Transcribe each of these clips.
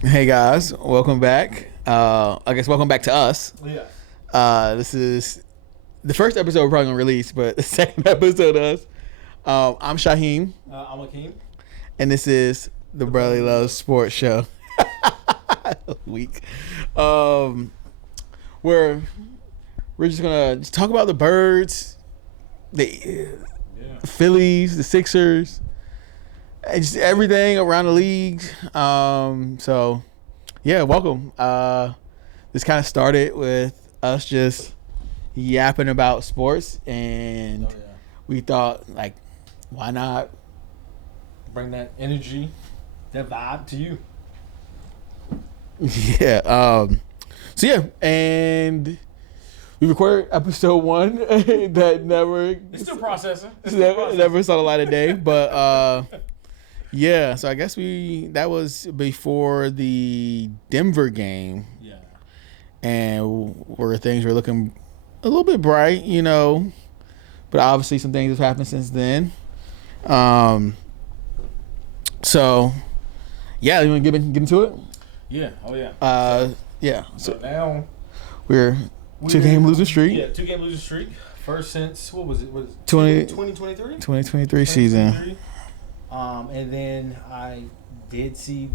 Hey guys, welcome back. I guess welcome back to us. Yeah. This is the first episode we're probably gonna release, but the second episode of us. I'm Shaheem, I'm Akeem. and this is the Brotherly Love Sports Show. Week. Where we're just gonna talk about the Birds, the Phillies, the Sixers, and just everything around the league. So yeah, welcome. This kind of started with us just yapping about sports, and we thought, like, why not Bring that energy, that vibe to you. yeah. So yeah, and we recorded episode 1 that never It's still processing. never saw the light of day, but yeah. So I guess that was before the Denver game, Yeah. and where things were looking a little bit bright, but obviously some things have happened since then. So yeah, you want to get into it? Yeah. Oh yeah. Yeah. So now We're 2-game losing streak. Yeah, 2-game losing streak. First since what was it? 2023 2023 season. And then I did see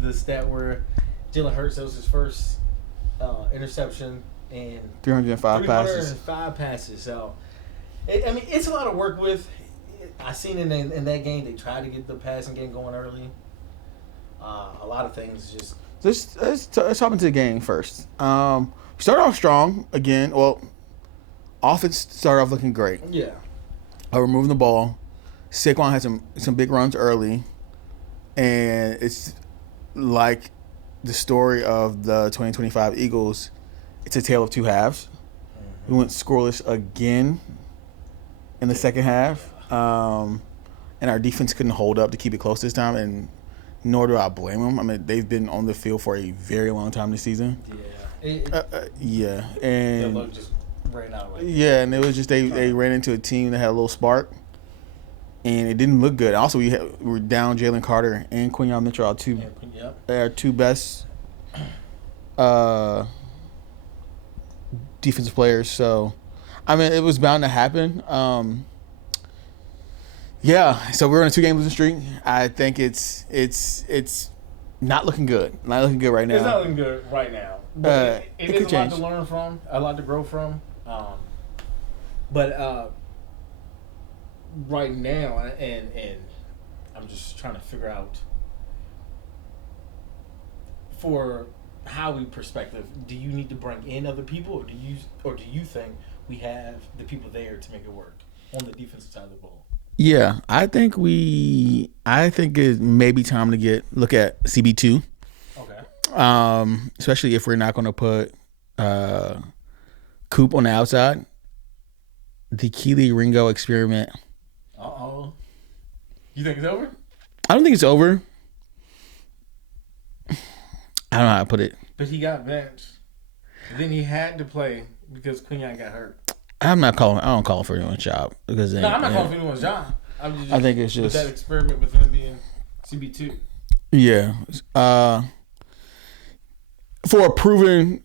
the stat where Jalen Hurts, that was his first interception and 305 passes. 305 passes. So it's a lot to work with. I seen in that game they tried to get the passing game going early. A lot of things just. Let's hop into the game first. We started off strong again. Well, offense started off looking great. Yeah. We're moving the ball. Saquon had some big runs early, and it's like the story of the 2025 Eagles. It's a tale of two halves. We went scoreless again in the second half, and our defense couldn't hold up to keep it close this time, and nor do I blame them. I mean, they've been on the field for a very long time this season. Yeah. And look just ran out right. yeah, and it was just they ran into a team that had a little spark, and it didn't look good. Also, we were down Jalen Carter and Quinyon Mitchell, our two best defensive players. So, I mean, it was bound to happen. Yeah, so we're on a 2-game losing streak. I think it's not looking good. Not looking good right now. It's not looking good right now. But it is a lot to learn from, a lot to grow from. But right now, and I'm just trying to figure out for Howie perspective, do you need to bring in other people, or do you think we have the people there to make it work on the defensive side of the ball? Yeah, I think it may be time to look at CB2. Okay. Especially if we're not going to put Coop on the outside. The Keely Ringo experiment. Uh-oh. You think it's over? I don't think it's over. I don't know how to put it. But he got benched. Then he had to play because Quinyon got hurt. I don't call for anyone's job because No, I'm not calling for anyone's job. I think it's just that experiment with him being CB2. Yeah. For a proven,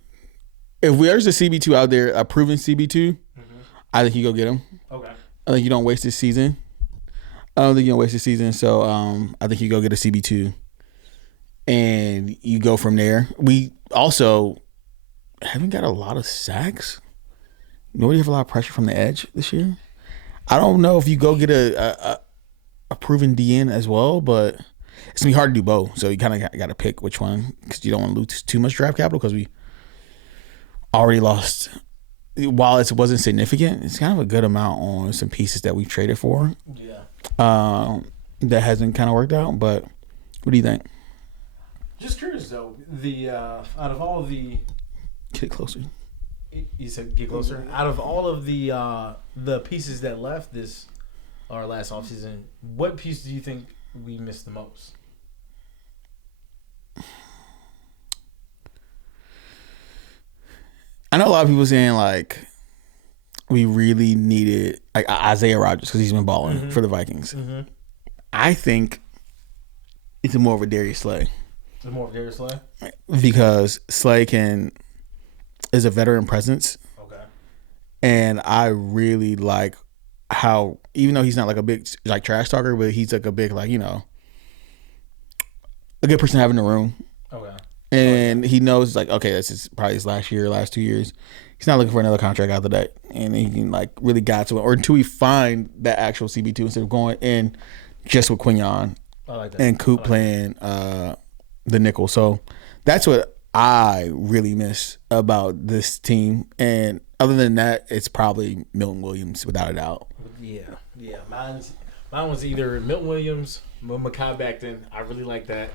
if there's a CB2 out there, a proven CB2, I think you go get him. Okay. I think you don't waste this season. I don't think you don't waste the season. So I think you go get a CB2, and you go from there. We also haven't got a lot of sacks. Nobody have a lot of pressure from the edge this year. I don't know if you go get a proven DN as well, but it's gonna be hard to do both. So you kind of got to pick which one because you don't want to lose too much draft capital because we already lost. While it wasn't significant, it's kind of a good amount on some pieces that we've traded for. Yeah. That hasn't kind of worked out. But what do you think? Just curious though, out of all the Get closer. You said get closer. Out of all of the pieces that left our last offseason, what piece do you think we missed the most? I know a lot of people saying like we really needed like Isaiah Rodgers because he's been balling for the Vikings. I think it's more of a Darius Slay. It's more of Darius Slay. because Slay is a veteran presence, Okay. and I really like how, even though he's not like a big like trash talker, but he's like a big like a good person to have in the room. Okay. And he knows like, okay, this is probably his last 2 years. He's not looking for another contract after that, and he can like really got to it, or until we find that actual CB2 instead of going in just with Quignon I like that. and Coop playing the nickel. So that's what I really miss about this team. And other than that, it's probably Milton Williams without a doubt. Yeah. Mine was either Milton Williams or Mekhi Becton. I really like that.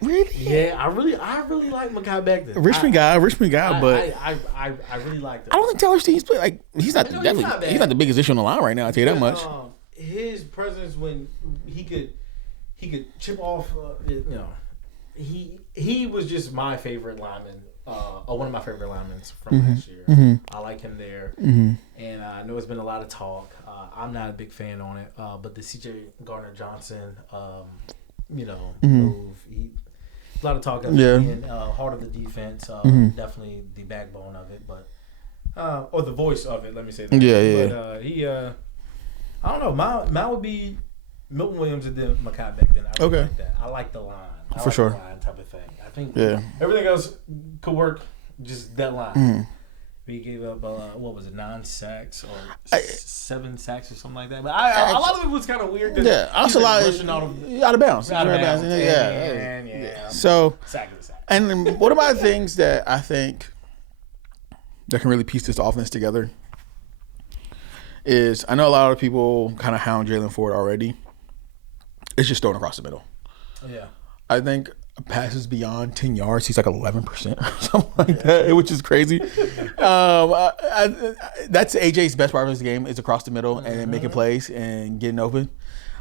Really? Yeah, I really like Mekhi Becton. Richmond guy, but I really like that. I don't think Tyler Steen's play like he's not No, definitely he's bad. not the biggest issue on the line right now. I'll tell you that much. His presence when he could chip off, he was just my favorite lineman. One of my favorite linemen from last year. I like him there, and I know it's been a lot of talk. I'm not a big fan on it, but the C.J. Gardner-Johnson, move. A lot of talk of being heart of the defense, definitely the backbone of it, but or the voice of it. Let me say that. But he, I don't know. Mine would be Milton Williams and then Mekhi Becton. I really like that. I like the line. For sure. The line type of thing. I think everything else could work. Just that line. We gave up what was it, 9 sacks or 7 sacks or something like that. But a lot of it was kind of weird. Yeah, also a lot out of bounds. Yeah. So, sack is a sack. and one of my things that I think that can really piece this offense together is I know a lot of people kind of hound Jalen Ford already. It's just throwing across the middle. Yeah. I think passes beyond 10 yards, he's like 11% or something like that, which is crazy. That's AJ's best part of his game is across the middle and making plays and getting open.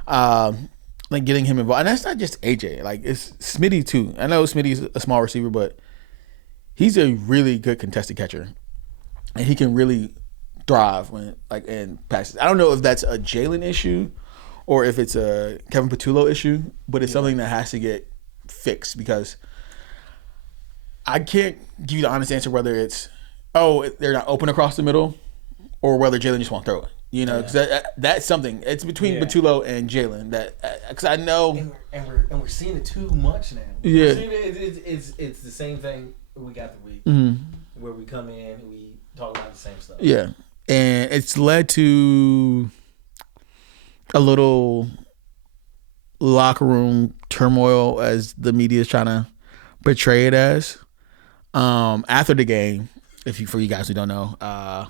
Like getting him involved. And that's not just AJ. Like it's Smitty too. I know Smitty's a small receiver, but he's a really good contested catcher. And he can really thrive when in passes. I don't know if that's a Jalen issue or if it's a Kevin Patullo issue, but it's something that has to get fixed because I can't give you the honest answer whether it's they're not open across the middle or whether Jalen just won't throw it. Because that's something. It's between Patullo and Jalen because I know and we're seeing it too much now. Yeah, it's the same thing week after week where we come in and we talk about the same stuff. Yeah, and it's led to a little locker room turmoil as the media is trying to portray it as. After the game, for you guys who don't know,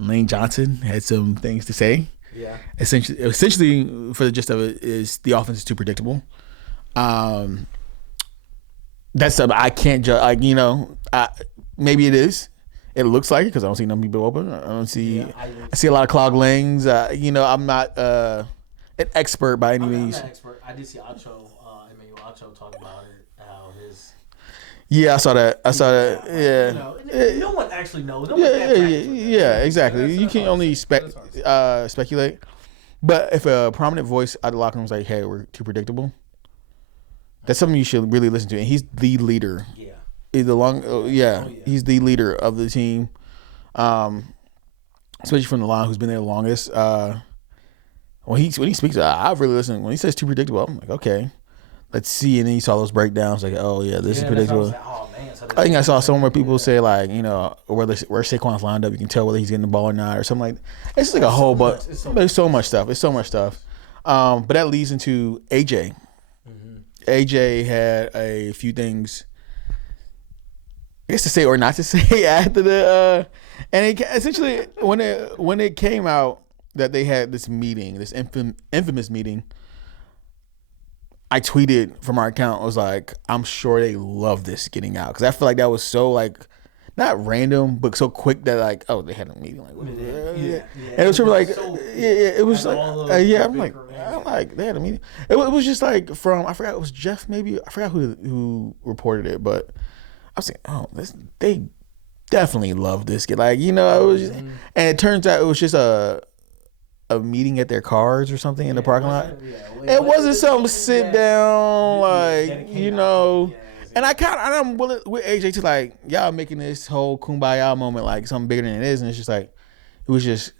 Lane Johnson had some things to say. Yeah. Essentially, for the gist of it, is the offense is too predictable. That's something I can't judge. Maybe it is. It looks like it because I don't see no people open. I don't see. I see a lot of clogged lanes. I'm not an expert by any means. I'm not an expert. I did see Emmanuel Acho talk about it. How his. Yeah, I saw that. Yeah. No one actually knows. Yeah, exactly. You can only speculate. But if a prominent voice out of the locker room is like, "Hey, we're too predictable," that's something you should really listen to. And he's the leader. Yeah. He's he's the leader of the team, especially from the line who's been there the longest. When he speaks, I've really listened. When he says too predictable, I'm like, okay, let's see. And then you saw those breakdowns, like, oh yeah, this is predictable. I think I saw somewhere people say like, where Saquon's lined up, you can tell whether he's getting the ball or not, or something like that. It's just like a whole bunch. There's so much stuff. It's so much stuff. But that leads into AJ. AJ had a few things, I guess, to say or not to say after the and essentially when it came out that they had this meeting, this infamous meeting, I tweeted from our account. I was like, I'm sure they love this getting out because I feel like that was so not random but so quick that they had a meeting and it was sort of like it was I'm like they had a meeting. It was just like from I forgot it was Jeff maybe I forgot who reported it but I was like they definitely love this kid it was just, and it turns out it was just a meeting at their cars or something in the parking lot. It wasn't some sit down And I'm willing with AJ to like y'all making this whole kumbaya moment like something bigger than it is, and it's just like it was just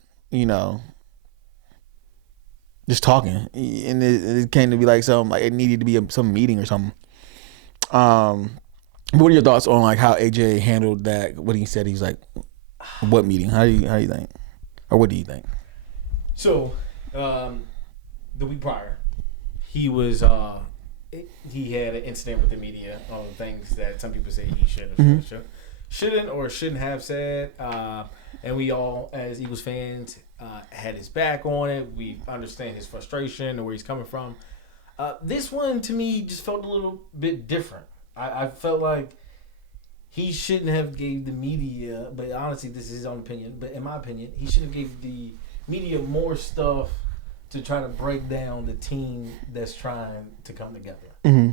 just talking, and it came to be like something like it needed to be some meeting or something. What are your thoughts on like how AJ handled that? What he said, he's like, what meeting? How do you think, or what do you think? So, the week prior, he was he had an incident with the media on things that some people say he shouldn't or shouldn't have said, and we all as Eagles fans had his back on it. We understand his frustration and where he's coming from. This one to me just felt a little bit different. I felt like he shouldn't have gave the media, but honestly, this is his own opinion. But in my opinion, he should have gave the media more stuff to try to break down the team that's trying to come together. Mm-hmm.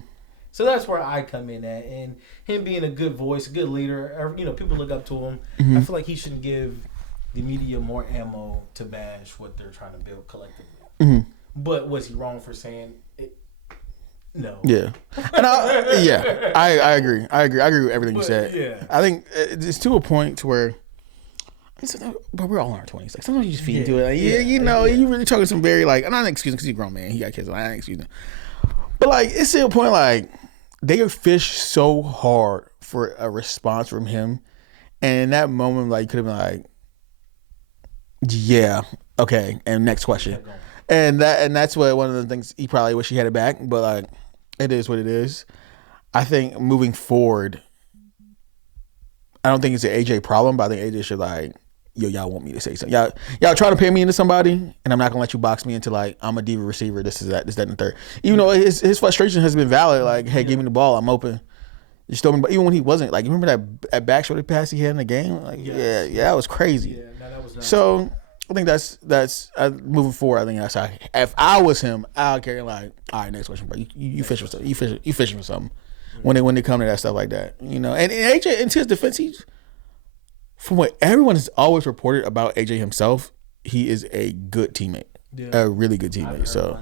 So that's where I come in at, and him being a good voice, a good leader. People look up to him. Mm-hmm. I feel like he shouldn't give the media more ammo to bash what they're trying to build collectively. Mm-hmm. But was he wrong for saying it? No. Yeah, and I agree. I agree with everything you said. Yeah, I think it's to a point to where, but we're all in our 20s. Like sometimes you just feed into it. Like, you really talking some very like. I'm not excusing because he's a grown man. He got kids. I ain't excusing. But like it's to a point like they fish so hard for a response from him, and in that moment, like you could have been like, yeah, okay, and next question. And that's what one of the things he probably wish he had it back, but like it is what it is. I think moving forward, I don't think it's an AJ problem, but I think AJ should like, y'all want me to say something. Y'all try to pin me into somebody, and I'm not gonna let you box me into like I'm a diva receiver. This is that, and the third. Even though his frustration has been valid, like hey, give me the ball, I'm open. You still, but even when he wasn't, like you remember that back shoulder pass he had in the game, like yeah, that was crazy. Yeah, no, that was nice. So. I think that's moving forward. I think that's how. If I was him, I'll carry like, all right, next question, bro. You fish for something. You fishing for something. When they come to that stuff like that, And AJ, into his defense, from what everyone has always reported about AJ himself, he is a good teammate, a really good teammate. So.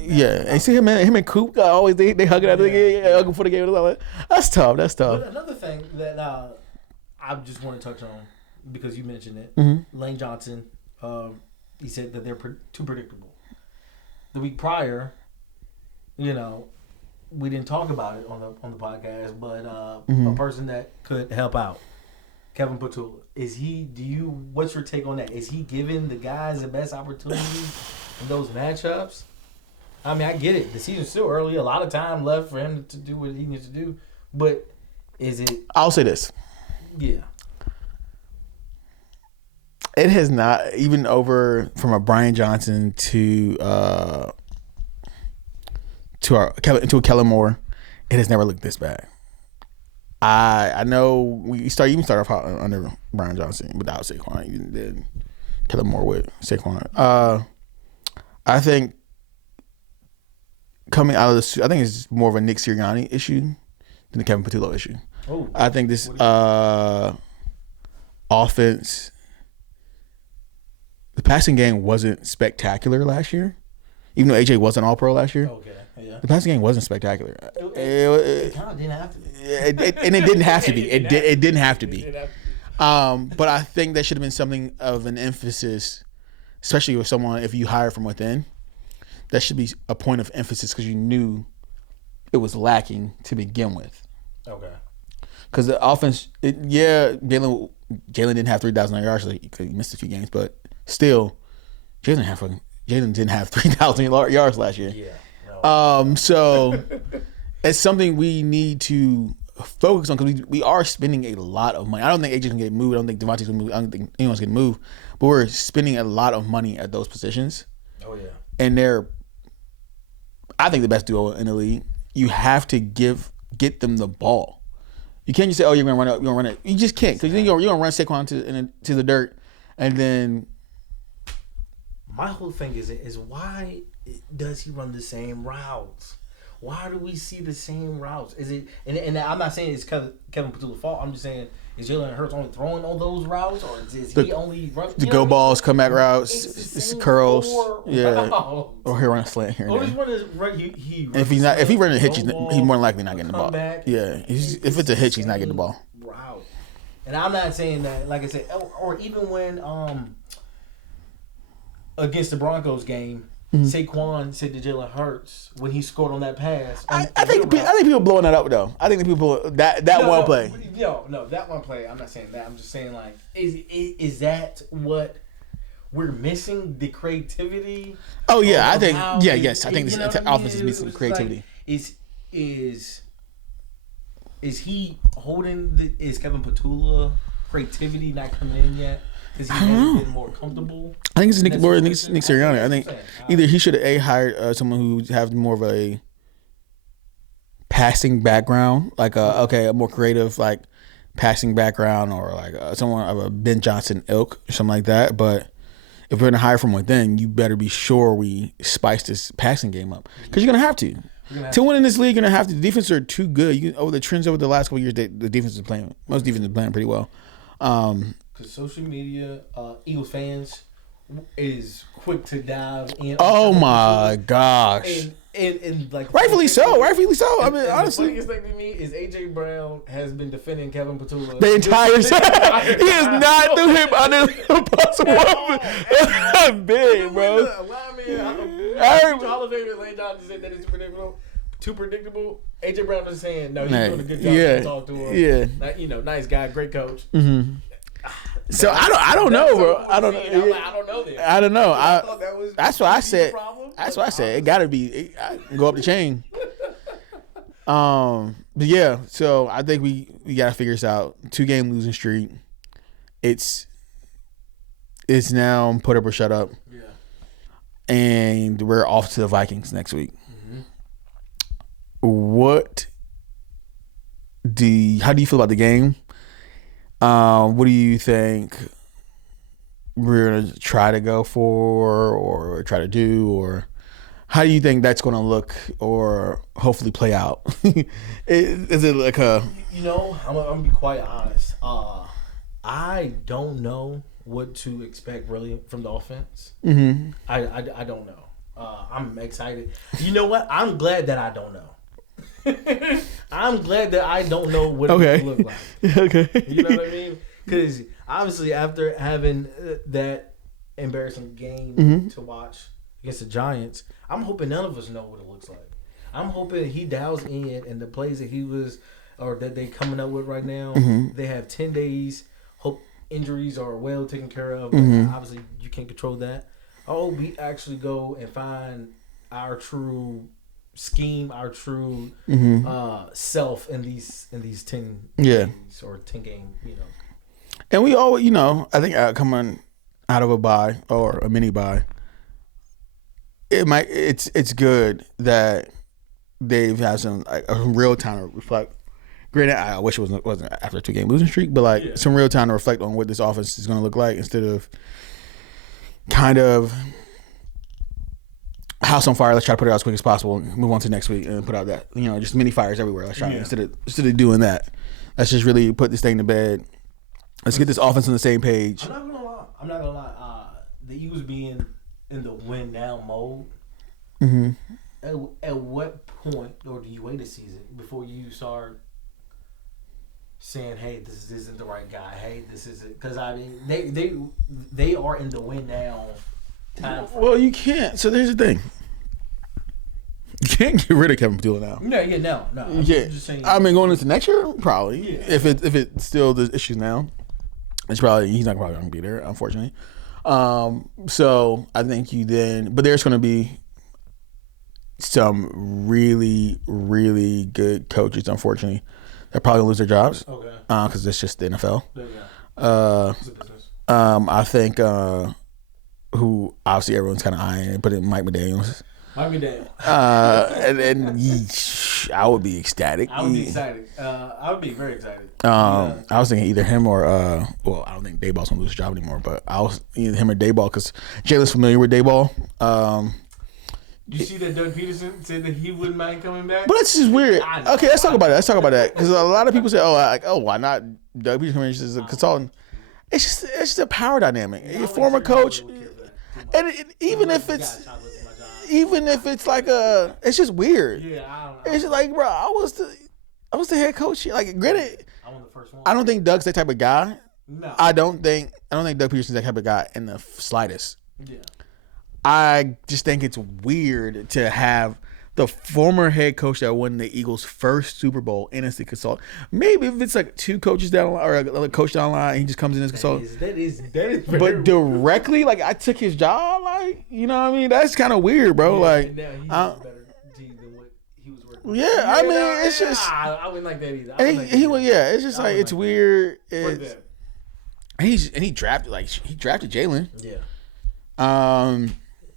Yeah, and see him and Coop always they hug it after the game, hugging for the game and all that. That's tough. But another thing that I just want to touch on. Because you mentioned it, Lane Johnson, he said that they're too predictable. The week prior, we didn't talk about it on the podcast, but a person that could help out, Kevin Patula, what's your take on that? Is he giving the guys the best opportunity in those matchups? I mean, I get it. The season's still early. A lot of time left for him to do what he needs to do, but is it? I'll say this. Yeah. It has not even over from a Brian Johnson to a Kellen Moore. It has never looked this bad. I know we started off under Brian Johnson without Saquon, and then Kellen Moore with Saquon. I think coming out of this, I think it's more of a Nick Sirianni issue than the Kevin Patullo issue. Oh, I think this offense. The passing game wasn't spectacular last year, even though AJ wasn't All-Pro last year. Okay, yeah. The passing game wasn't spectacular. It kind of didn't have to be. And it didn't have to be. It didn't have to be. But I think that should have been something of an emphasis, especially with someone if you hire from within. That should be a point of emphasis because you knew it was lacking to begin with. Okay. Because the offense, Jalen didn't have 3,000 yards because he missed a few games, but. Still, Jalen didn't have 3,000 yards last year. Yeah. No. So it's something we need to focus on because we are spending a lot of money. I don't think AJ's gonna get moved. I don't think Devontae's gonna move. I don't think anyone's gonna move. But we're spending a lot of money at those positions. Oh yeah. And they're, I think, the best duo in the league. You have to get them the ball. You can't just say, "Oh, you're gonna run it." You just can't because you're gonna run Saquon to the dirt, and then. My whole thing is why does he run the same routes? why do we see the same routes? Is it? And I'm not saying it's Kevin Petula's fault. I'm just saying, is Jalen Hurts only throwing on those routes, or is he only running the go balls, comeback routes, it's curls, routes. Or he run a slant here. And if he running a hitch, he's more than likely not getting the ball. Yeah, if it's a hitch, he's not getting the ball. Route. And I'm not saying that, like I said, or even when against the Broncos game. Saquon said to Jalen Hurts when he scored on that pass. I think people blowing that up though. I think the people that one play. No, that one play. I'm not saying that. I'm just saying like, is that what we're missing? The creativity. Oh yeah, I think yes. I think this offense needs some creativity. Like, is he holding? Is Kevin Petula creativity not coming in yet? Because he hasn't been more comfortable. I think it's Nick Sirianni. I think either he should have hired someone who has more of a passing background, like a more creative like passing background, or like someone of a Ben Johnson ilk or something like that. But if we're gonna hire from within, you better be sure we spice this passing game up, because you're gonna have to. To win in this league, you're gonna have to. The defenses are too good. Over the trends over the last couple of years, the defense is playing. Most defenses are playing pretty well. Because social media, Eagles fans is quick to dive in. Oh my gosh! And like rightfully so. I mean, honestly, the funniest thing to me is AJ Brown has been defending Kevin Petula the entire season. He has not threw him under the bus one big, bro. Hall of Fame Lane Johnson said that it's too predictable. AJ Brown is saying no, he's doing a good job. To talk to him. Yeah, nice guy, great coach. Mm-hmm. So I don't know, bro. I don't know. I don't know. That's why I said. That's why I said it got to be go up the chain. But yeah, so I think we got to figure this out. 2-game losing streak. It's now put up or shut up. Yeah. And we're off to the Vikings next week. Mm-hmm. How do you feel about the game? What do you think we're going to try to go for or try to do, or how do you think that's going to look or hopefully play out? Is it like a... I'm going to be quite honest. I don't know what to expect really from the offense. Mm-hmm. I don't know. I'm excited. You know what? I'm glad that I don't know. I'm glad that I don't know what it will look like. Okay. You know what I mean? Because obviously after having that embarrassing game to watch against the Giants, I'm hoping none of us know what it looks like. I'm hoping he dials in and the plays that he was or that they coming up with right now, they have 10 days. Hope injuries are well taken care of. Obviously, you can't control that. I hope we actually go and find our true scheme, our true self in these 10 days or 10 game, And we always, I think coming out of a bye or a mini bye, it's good that they've had some a real time to reflect. Granted, I wish it wasn't after a 2-game losing streak, but some real time to reflect on what this offense is going to look like instead of kind of house on fire. Let's try to put it out as quick as possible and move on to next week and put out that just mini fires everywhere. Let's try instead of doing that. Let's just really put this thing to bed. Let's get this offense on the same page. I'm not gonna lie. The Eagles being in the win now mode. Mm-hmm. At what point, or do you wait a season before you start saying, "Hey, this isn't the right guy. Hey, this isn't," because I mean they are in the win now time frame. Well, you can't. So there's the thing. You can't get rid of Kevin Petula now. No. I'm just saying. I mean, going into next year, probably. Yeah. If it's still the issues now, he's not probably going to be there, unfortunately. So I think but there's going to be some really, really good coaches, unfortunately, that probably lose their jobs. Okay. Because it's just the NFL. Yeah. It's a business. I think who obviously everyone's kind of eyeing, but Mike McDaniels. I would be ecstatic. I would be excited. I would be very excited. I was thinking either him or I don't think Dayball's gonna lose his job anymore, but I was either him or Dayball because Jalen's familiar with Dayball. You see that Doug Peterson said that he wouldn't mind coming back? But that's just weird. Okay, let's talk about that. Because a lot of people say, why not Doug Peterson as a consultant? It's just a power dynamic. Your former coach, and even if it's like it's just weird. Yeah, I don't know. It's just like, bro, I was the head coach. Like, granted, I'm the first one. I don't think Doug's that type of guy. No. I don't think Doug Peterson's that type of guy in the slightest. Yeah. I just think it's weird to have the former head coach that won the Eagles' first Super Bowl in as a consultant. Maybe if it's like two coaches down the line or a coach down the line, he just comes in as a consultant. That is but directly, like, I took his job, like, you know what I mean? That's kind of weird, bro. Yeah, like, and now he's a better team than what he was working with. Yeah, I mean, it's just. I wouldn't like that either. It's just like, it's weird. He drafted Jalen. Yeah.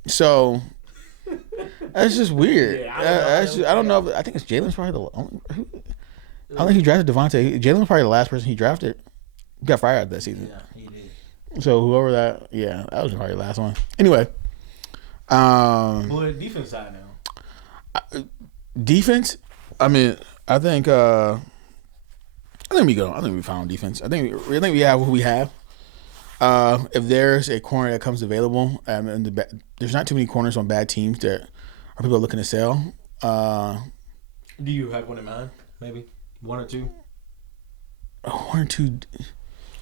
So that's just weird. Yeah, I don't know. I think it's Jalen's probably the only. I don't think he drafted Devontae. Jalen was probably the last person he drafted. He got fired that season. Yeah, he did. So whoever that was probably the last one. Anyway, But defense side now. Defense. I mean, I think we go. I think we found defense. I think we have who we have. If there's a corner that comes available, there's not too many corners on bad teams that are people looking to sell. Do you have one in mind? Maybe one or two. One or two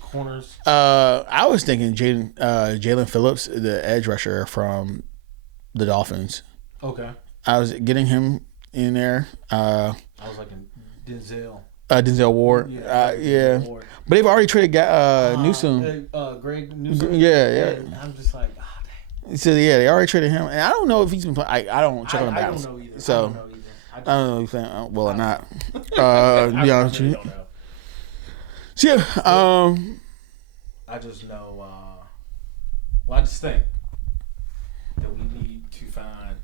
corners. I was thinking Jalen Phillips, the edge rusher from the Dolphins. Okay. I was getting him in there. I was like in Denzel. Denzel Ward. Yeah. Ward. But they've already traded Newsome. Greg Newsome. Yeah. And I'm just like, dang. So they already traded him, and I don't know if he's been playing. I don't check on the balance. I don't know either. So I don't know if he's playing well or not. I be honest with you. Don't know. So yeah. I just know. Well, I just think that we need to find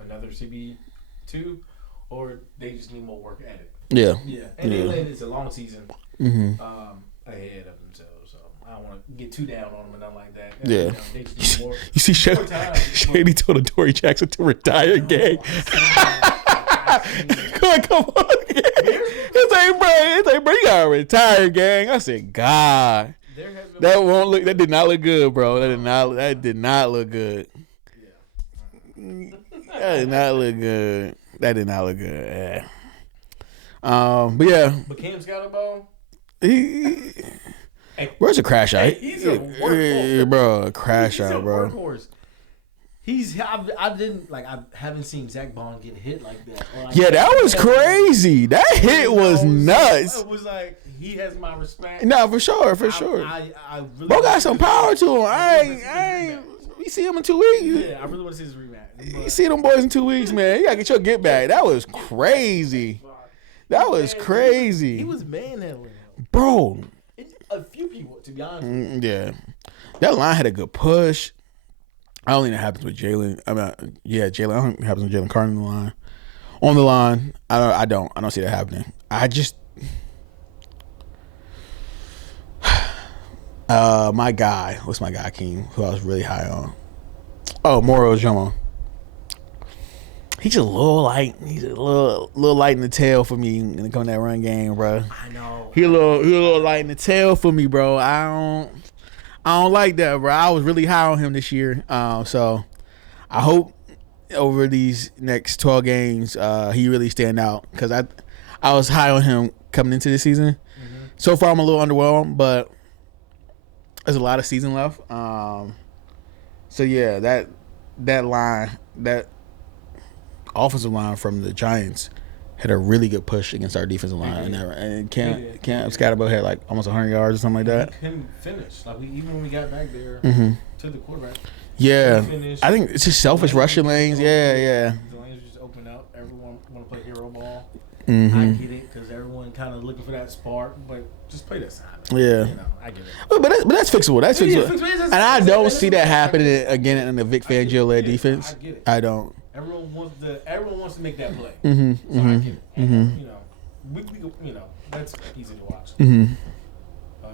another CB2, or they just need more work at it. Yeah. Yeah. And it's a long season ahead of themselves, so I don't want to get too down on them and nothing like that. And, yeah. They just need more, you see, Shady told Adoree Jackson to retire, gang. Come on. It's like, bro, you gotta retire, gang. I said, God. That did not look good, bro. That did not look good. That did not look good. That did not look good. Yeah. But yeah. But Cam Scatterball? Where's a crash out? He's a workhorse. Bro, a crash out, bro. Workhorse. I haven't seen Zach Bond get hit like that. Yeah, that was crazy. That hit was nuts. It was like, he has my respect. No, for sure. I really bro got some power to him. I ain't. We see him in 2 weeks. Yeah, I really want to see his rematch. You see them boys in 2 weeks, man. You gotta get your get back. That was crazy. That was crazy. He was manhandling him. Bro. A few people, to be honest with you. Yeah. That line had a good push. I don't think that happens with Jalen. I don't think it happens with Jalen Carter on the line. I don't see that happening. I just my guy, what's my guy, King, who I was really high on? Oh, Moro Jomo. He's just a little light. He's a little light in the tail for me in that run game, bro. I know. He a little light in the tail for me, bro. I don't like that, bro. I was really high on him this year. So I hope over these next 12 games, he really stand out, because I was high on him coming into the season. Mm-hmm. So far, I'm a little underwhelmed, but there's a lot of season left. So yeah, that line, that offensive line from the Giants had a really good push against our defensive line, and Cam Scatterbo had like almost 100 yards or something like that. He couldn't finish. Like even when we got back there to the quarterback. Yeah, I think it's just selfish rushing lanes. Yeah. The lanes just open up. Everyone want to play hero ball. Mm-hmm. I get it, because everyone kind of looking for that spark, but just play that side. Yeah, I get it. But that's fixable. That's fixable. And I don't see that happening again in the Vic Fangio-led defense. I get it. I don't. Everyone wants to make that play. Mm-hmm. So I get it. And, we that's easy to watch. Mm-hmm.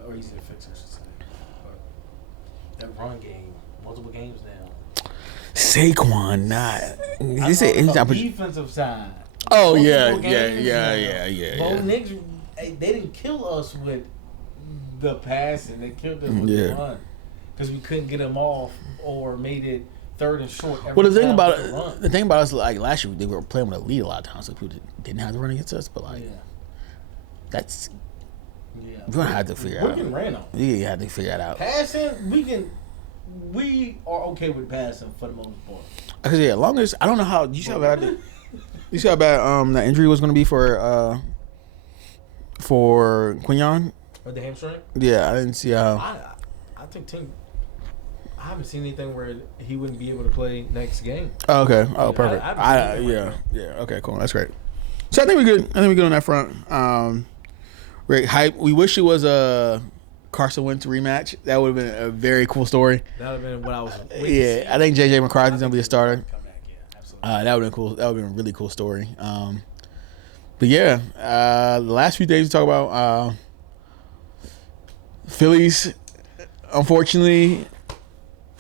Or easy to fix, I should say. But that run game, multiple games now. Saquon, not. Defensive side. Oh yeah. Bo Nix, they didn't kill us with the pass, and they killed us with the run because we couldn't get them off or made it third and short. Well, the thing about us, like last year, they were playing with a lead a lot of times, so people didn't have to run against us. But like, that's we're gonna have to figure out. We can ran on. You have to figure that out. Passing, we are okay with passing for the most part. Because as long as I don't know how you see how bad that injury was gonna be for Quinyon. Or the hamstring. Yeah, I didn't see how. I think I haven't seen anything where he wouldn't be able to play next game. Oh, okay. Oh, perfect. Okay, cool. That's great. So I think we're good. I think we're good on that front. Great hype. We wish it was a Carson Wentz rematch. That would have been a very cool story. That would have been what I was. Yeah, I think JJ McCarthy's gonna be a starter. Come back, yeah, absolutely. That would have been cool. That would have been a really cool story. But yeah, the last few days we talk about Phillies. Unfortunately,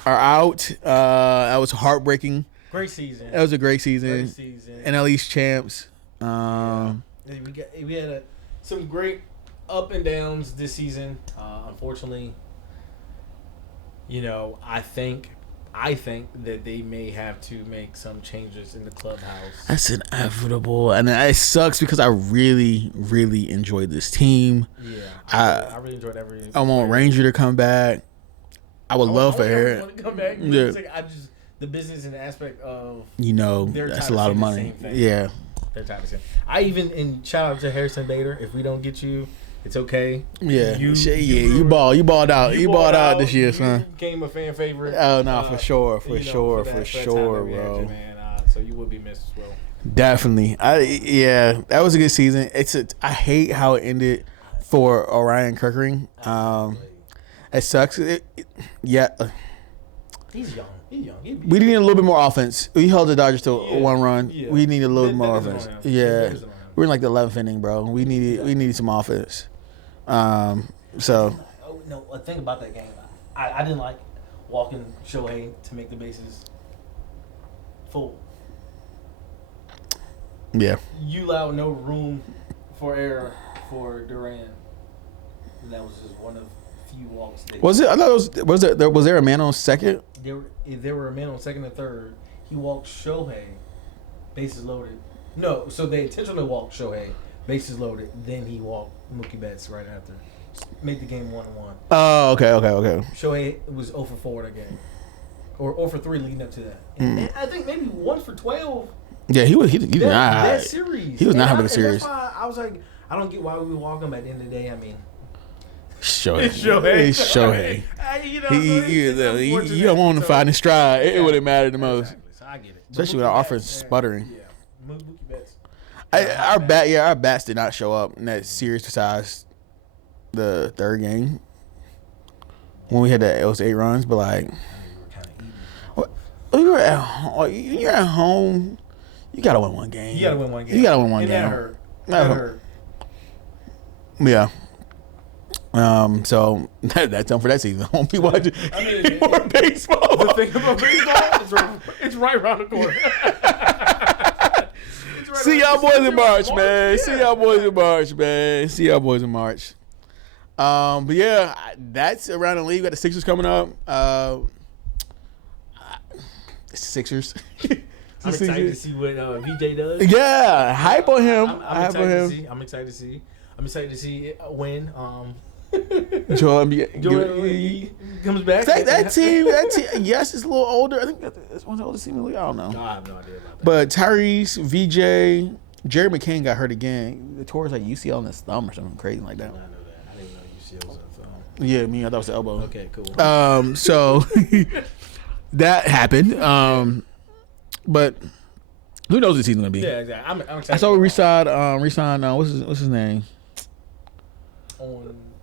are out. That was heartbreaking. Great season. That was a great season. NL East champs. We had some great up and downs this season. Unfortunately, I think that they may have to make some changes in the clubhouse. That's inevitable, and it sucks because I really, really enjoyed this team. Yeah, I really enjoyed every. I want Ranger to come back. I would love for her to come back. Yeah. The business and the aspect of that's a lot of money. Yeah, they're tired of saying. I even shout out to Harrison Bader. If we don't get you, it's okay. Yeah, you balled out. You balled out this year, son. You became a fan favorite. Oh no, for sure, bro. So you would be missed as well. Definitely. That was a good season. I hate how it ended for Orion Kirkering. It sucks. He's young. We need a little bit more offense. We held the Dodgers to one run. Yeah. We need a little bit more offense. Yeah, we're in like the 11th inning, bro. We needed some offense. No, think about that game. I didn't like walking Shohei to make the bases full. Yeah. You allowed no room for error for Duran. And that was just one of few walks. Was it? I thought was there a man on second? There were a man on second and third. He walked Shohei, bases loaded. No, so they intentionally walked Shohei, bases loaded. Then he walked Mookie Betts right after. Made the game 1-1. Oh, okay. Shohei was 0 for 4 in the game, or 0 for 3 leading up to that. And I think maybe 1 for 12. Yeah, he was not that series. He was not having a series. That's why I was like, I don't get why we walk him at the end of the day. I mean. Shohei. It's Shohei. You don't want him to find his stride. It wouldn't matter the most. Exactly. So I get it. Especially with our offense sputtering. Yeah. Mookie Betts. Our bats did not show up in that series besides the third game when we had it was 8 runs. But like, you're at home. You gotta win one game. You gotta win one game. That hurt. Yeah. So that's done for that season. I won't be watching more baseball. The thing about baseball, it's right around the corner. See y'all boys in March, man. See y'all boys in March. But yeah, that's around the league. We got the Sixers coming up. Sixers. I'm excited to see what VJ does. Yeah, hype on him. I'm excited to see. I'm excited to see it win. Joel comes back. That team, yes, it's a little older. I think that's one of the oldest team in the league. I don't know. No, I have no idea about that. But Tyrese, VJ, Jerry McCain got hurt again. The tore his like UCL on his thumb or something crazy like that. I know that. I didn't know UCL was on the thumb. Yeah, I thought it was the elbow. Okay, cool. So that happened. But who knows what the season's gonna be? Yeah, exactly. I'm excited. I saw we re-signed. What's his name?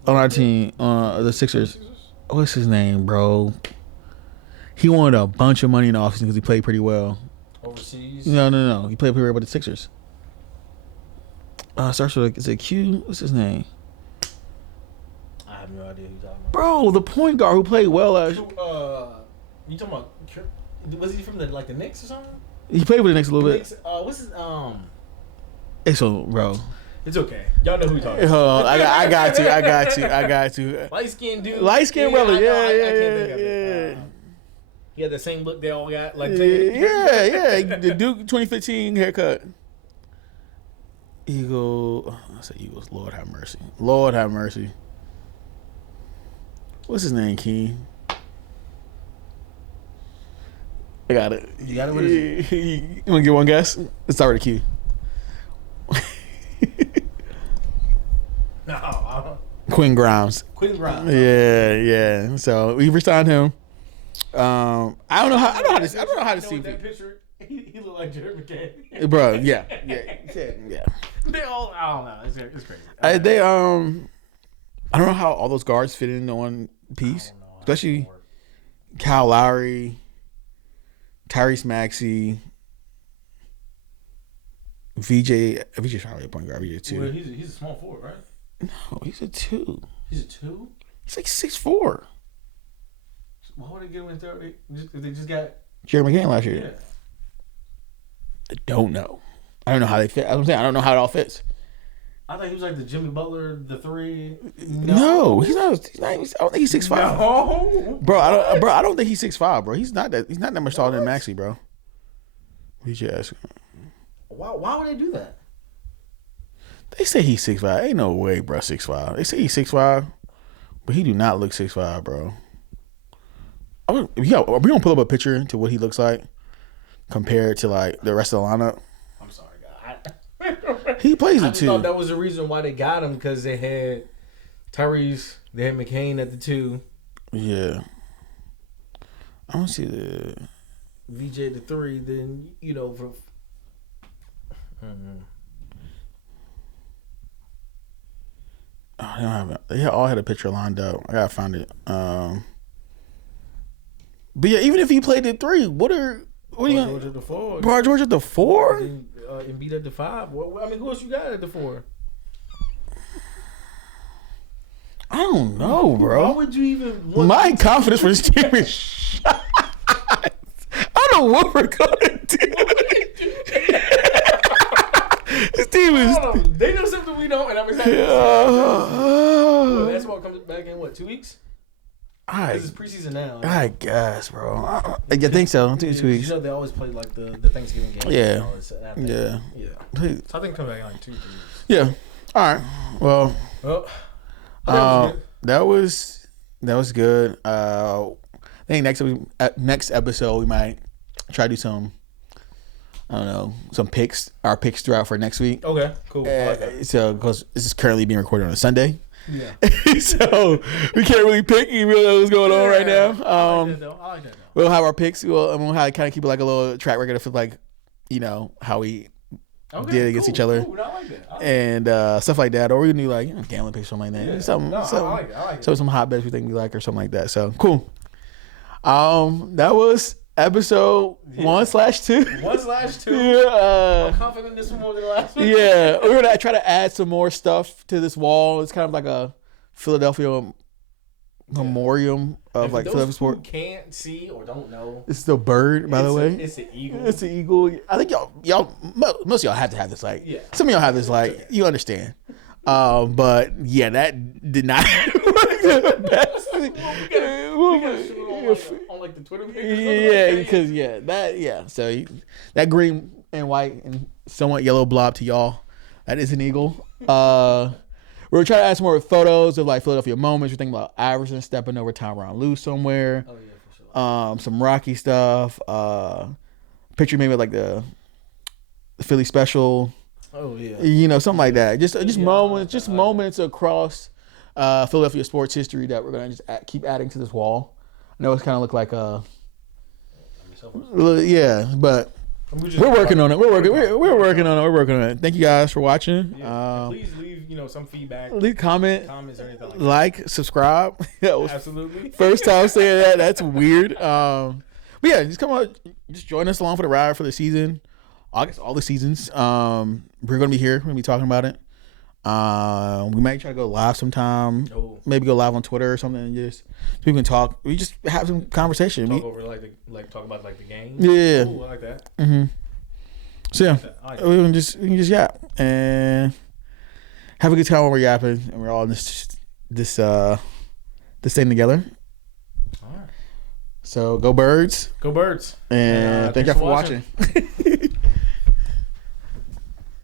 On our team, the Sixers. What's his name, bro? He wanted a bunch of money in the offseason because he played pretty well. Overseas? No. He played pretty well with the Sixers. Starts with, is it Q? What's his name? I have no idea who you're talking about. Bro, the point guard who played well as... You talking about... Was he from the Knicks or something? He played with the Knicks a little bit. What's his It's so, bro. It's okay. Y'all know who we talking about. Hold on. I got you. Light skinned dude. Light skinned brother. I can't think of it. He had the same look they all got. Like The Duke 2015 haircut. Eagle. I say Eagles. Lord have mercy. Lord have mercy. What's his name, King? I got it. You got it? What is it? You want to get one guess? Let's start with a Q. No, I don't. Quentin Grimes. Yeah. So we resigned him. I don't know how to see that picture. He looked like Jared McCann. Bro, yeah. They all, I don't know. It's crazy. I don't know how all those guards fit in one piece, especially Kyle Lowry, Tyrese Maxey, VJ's probably a point guard. VJ 2. Well, he's a small forward, right? No, he's a 2. He's a 2? He's like 6'4". Why would they get him in there? They just got Jerry McCann last year. Yeah. I don't know. I don't know how they fit. I'm saying I don't know how it all fits. I thought he was like the Jimmy Butler, the 3. No, he's not. I don't think he's 6'5". No. Bro, I don't think he's 6'5", bro. He's not that much taller than Maxey, bro. VJ. Why would they do that? They say he's 6'5". Ain't no way, bro. 6'5". They say he's 6'5", but he do not look 6'5", bro. Are we gonna pull up a picture to what he looks like compared to like the rest of the lineup? I'm sorry, God. He plays I it too. thought that was the reason why they got him, because they had Tyrese, they had McCain at the 2. Yeah. I don't see the VJ the 3. Then for. Oh, they don't have it. They all had a picture lined up. I gotta find it. But yeah, even if he played the 3, what are you gonna? George at the 4. Paul George at the 4? Embiid at the 5. Who else you got at the 4? I don't know, bro. Why would you even? My confidence for this team is shot. I don't know what we're gonna do. This team is. They know something we don't, and I'm excited. Well, basketball comes back in 2 weeks? This is preseason now. I guess, bro. I think so. I think it's 2 weeks. They always play like the Thanksgiving game. Yeah. Yeah. So I think it comes back in 2 or 3 weeks. Yeah. All right. Well. That was good. I think next episode we might try to do some. I don't know, our picks throughout for next week. Okay, cool. So, because this is currently being recorded on a Sunday. Yeah. So, we can't really pick. You really know what's going on right now. I like that though. We'll have our picks. We'll kind of keep like a little track record of like, how we did against each other. Cool. I like that. And stuff like that. Or we can do like, gambling picks, something like that. Yeah. I like it. So, some hot bets we think we like or something like that. So, cool. That was episode 1/2. 1/2. Yeah. I'm confident this one more than the last one. Yeah, we're gonna try to add some more stuff to this wall. It's kind of like a Philadelphia memoriam of like Philadelphia sport. Can't see or don't know. It's the bird, by the way. It's an eagle. It's an eagle. I think y'all most of y'all have to have this like. Yeah. Some of y'all have this like. You understand. But yeah, that did not work the best. We gotta shoot on like the Twitter page. Yeah, because So that green and white and somewhat yellow blob to y'all, that is an eagle. We're trying to add some more photos of like Philadelphia moments. We're thinking about Iverson stepping over Tyronn Lue somewhere. Oh yeah, for sure. Some Rocky stuff. Picture maybe like the Philly special. Oh yeah. Something like that. Just moments across Philadelphia sports history that we're gonna just keep adding to this wall. I know it's kind of look like but we're working on it. We're working on it. Thank you guys for watching. Yeah. Please leave some feedback. Leave comments or anything like subscribe. Absolutely. First time saying that. That's weird. But yeah, just come on, just join us along for the ride for the season. I guess all the seasons. We're gonna be here. We're gonna be talking about it. We might try to go live sometime. Oh. Maybe go live on Twitter or something, and just so we can talk. We just have some conversation. Talk over talk about the game. Yeah. Ooh, I like that. So yeah, we can just yap and have a good time when we're yapping, and we're all in this thing together. All right. So go Birds. Go Birds. And thank y'all for watching.